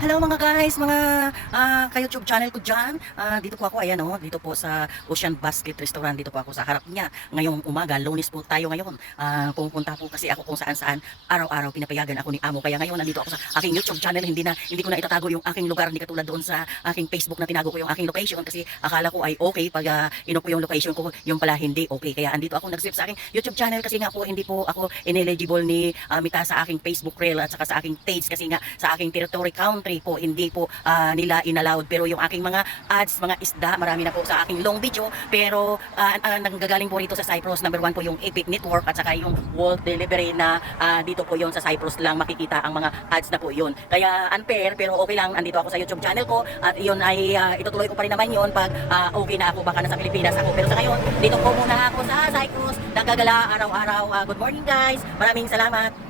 Hello mga guys, mga ka-YouTube channel ko dyan. Dito po ako, ayan o, dito po sa Ocean Basket Restaurant. Dito po ako sa harap niya. Ngayong umaga, Lunes po tayo ngayon. Pupunta po kasi ako kung saan-saan. Araw-araw pinapayagan ako ni Amo. Kaya ngayon, nandito ako sa aking YouTube channel. Hindi ko na itatago yung aking lugar. Hindi katulad doon sa aking Facebook na tinago ko yung aking location. Kasi akala ko ay okay pag ino po yung location ko. Yung pala hindi okay. Kaya andito ako nag-save sa aking YouTube channel. Kasi nga po, hindi po ako ineligible ni Mita sa aking Facebook reel at saka sa aking page. Kasi nga sa aking territory country po, hindi po nila inallowed. Pero yung aking mga ads, mga isda, marami na po sa aking long video. Pero nanggagaling po rito sa Cyprus. Number 1 po yung Epic Network at saka yung World Delivery na dito po yon sa Cyprus lang makikita ang mga ads na po yun. Kaya unfair, pero okay lang. Andito ako sa YouTube channel ko at yun ay itutuloy ko pa rin naman yun pag okay na ako, baka nasa Pilipinas ako. Pero sa ngayon, dito po muna ako sa Cyprus. Nagagala araw-araw. Good morning guys. Maraming salamat.